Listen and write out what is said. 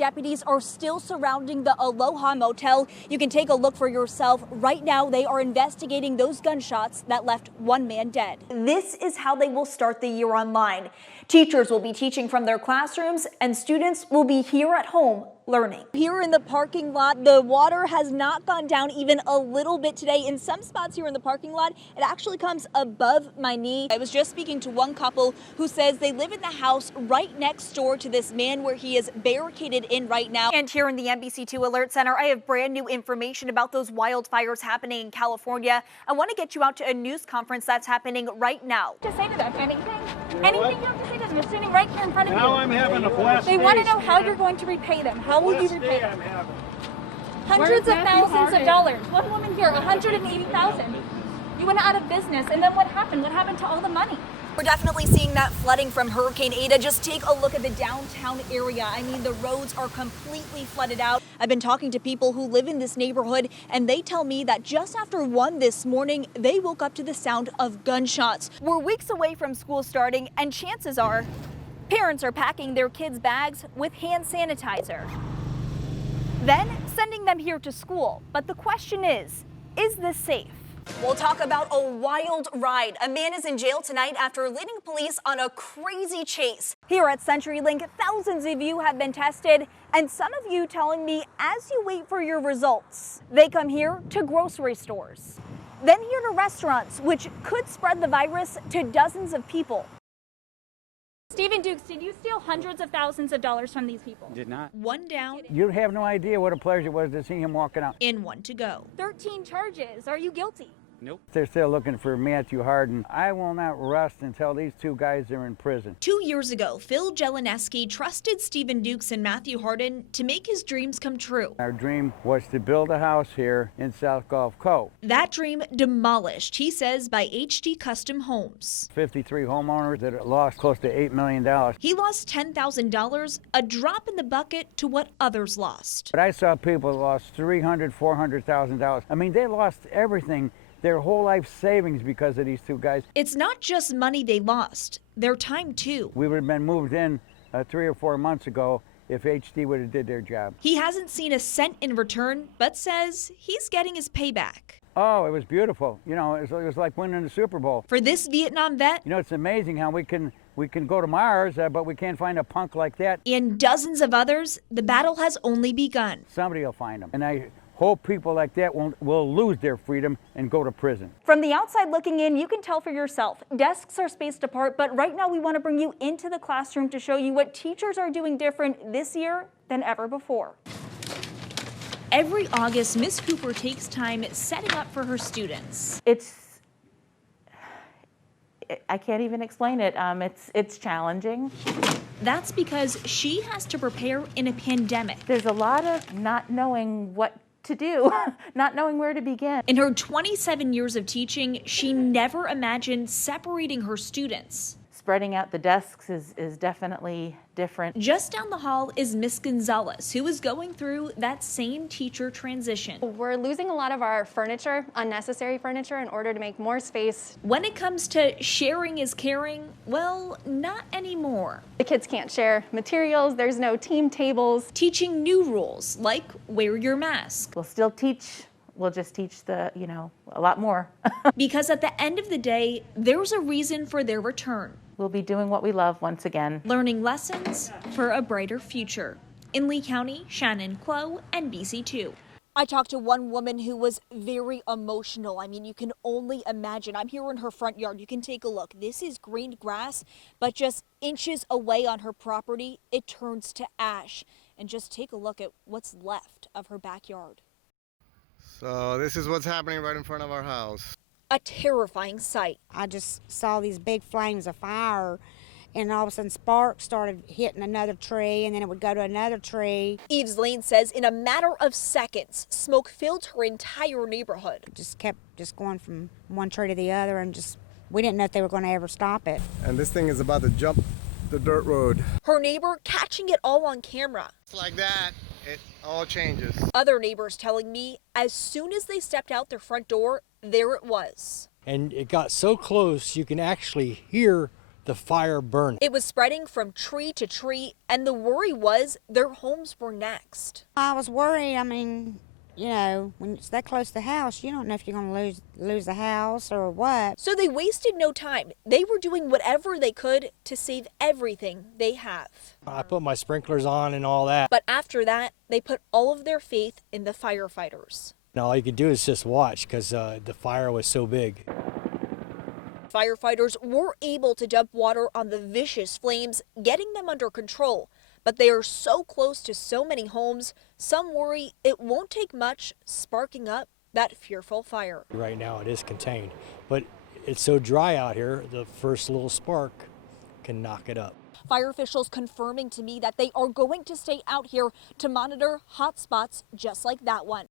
deputies are still surrounding the Aloha Motel. You can take a look for yourself. Right now, they are investigating those gunshots that left one man dead. This is how they will start the year online. Teachers will be teaching from their classrooms, and students will be here at home learning. Here in the parking lot, the water has not gone down even a little bit today. In some spots here in the parking lot, it actually comes above my knee. I was just speaking to one couple who says they live in the house right next door to this man where he is barricaded in right now. And here in the NBC2 Alert Center, I have brand new information about those wildfires happening in California. I want to get you out to a news conference that's happening right now. To say to them anything? Anything you have to say to them? They're sitting right here in front of you. Now I'm having a blessed They want to know how you're going to repay them. How will you repay them? Hundreds of thousands of dollars. One woman here, 180,000. You went out of business, and then what happened? What happened to all the money? We're definitely seeing that flooding from Hurricane Eta. Just take a look at the downtown area. I mean, the roads are completely flooded out. I've been talking to people who live in this neighborhood, and they tell me that just after 1 this morning, they woke up to the sound of gunshots. We're weeks away from school starting, and chances are parents are packing their kids' bags with hand sanitizer, then sending them here to school. But the question is this safe? We'll talk about a wild ride. A man is in jail tonight after leading police on a crazy chase. Here at CenturyLink, thousands of you have been tested, and some of you telling me as you wait for your results, they come here to grocery stores, then here to restaurants, which could spread the virus to dozens of people. Stephen Dukes, did you steal hundreds of thousands of dollars from these people? Did not. One down. You have no idea what a pleasure it was to see him walking out. In one to go. 13 charges. Are you guilty? Nope. They're still looking for Matthew Harden. I will not rest until these two guys are in prison. 2 years ago, Phil Jelineski trusted Stephen Dukes and Matthew Harden to make his dreams come true. Our dream was to build a house here in South Gulf Cove. That dream demolished, he says, by HD Custom Homes. 53 homeowners that lost close to $8 million. He lost $10,000, a drop in the bucket to what others lost. But I saw people that lost $300,000, $400,000. I mean, they lost everything. Their whole life savings because of these two guys. It's not just money they lost, their time too. We would have been moved in 3 or 4 months ago if HD would have did their job. He hasn't seen a cent in return, but says he's getting his payback. Oh, it was beautiful. You know, it was like winning the Super Bowl. For this Vietnam vet, you know, it's amazing how we can go to Mars, but we can't find a punk like that. And dozens of others, the battle has only begun. Somebody will find them. And I hope people like that will lose their freedom and go to prison. From the outside looking in, you can tell for yourself. Desks are spaced apart, but right now we want to bring you into the classroom to show you what teachers are doing different this year than ever before. Every August, Miss Cooper takes time setting up for her students. I can't even explain it. It's challenging. That's because she has to prepare in a pandemic. There's a lot of not knowing what to do, not knowing where to begin. In her 27 years of teaching, she never imagined separating her students. Spreading out the desks is definitely different. Just down the hall is Miss Gonzalez, who is going through that same teacher transition. We're losing a lot of our furniture, unnecessary furniture, in order to make more space. When it comes to sharing is caring, well, not anymore. The kids can't share materials, there's no team tables. Teaching new rules, like wear your mask. We'll still teach. We'll just teach a lot more. Because at the end of the day, there's a reason for their return. We'll be doing what we love once again. Learning lessons for a brighter future. In Lee County, Shannon Clowe, NBC2. I talked to one woman who was very emotional. I mean, you can only imagine. I'm here in her front yard. You can take a look. This is green grass, but just inches away on her property, it turns to ash. And just take a look at what's left of her backyard. So this is what's happening right in front of our house. A terrifying sight. I just saw these big flames of fire, and all of a sudden sparks started hitting another tree, and then it would go to another tree. Eves Lane says in a matter of seconds, smoke filled her entire neighborhood. It just kept going from one tree to the other, and we didn't know if they were going to ever stop it. And this thing is about to jump the dirt road. Her neighbor catching it all on camera. It's like that. It all changes. Other neighbors telling me as soon as they stepped out their front door, there it was. And it got so close you can actually hear the fire burn. It was spreading from tree to tree, and the worry was their homes were next. I was worried. I mean, you know, when it's that close to the house, you don't know if you're going to lose the house or what. So they wasted no time. They were doing whatever they could to save everything they have. I put my sprinklers on and all that. But after that, they put all of their faith in the firefighters. And all you could do is just watch because the fire was so big. Firefighters were able to dump water on the vicious flames, getting them under control. But they are so close to so many homes, some worry it won't take much sparking up that fearful fire. Right now it is contained, but it's so dry out here, the first little spark can knock it up. Fire officials confirming to me that they are going to stay out here to monitor hot spots just like that one.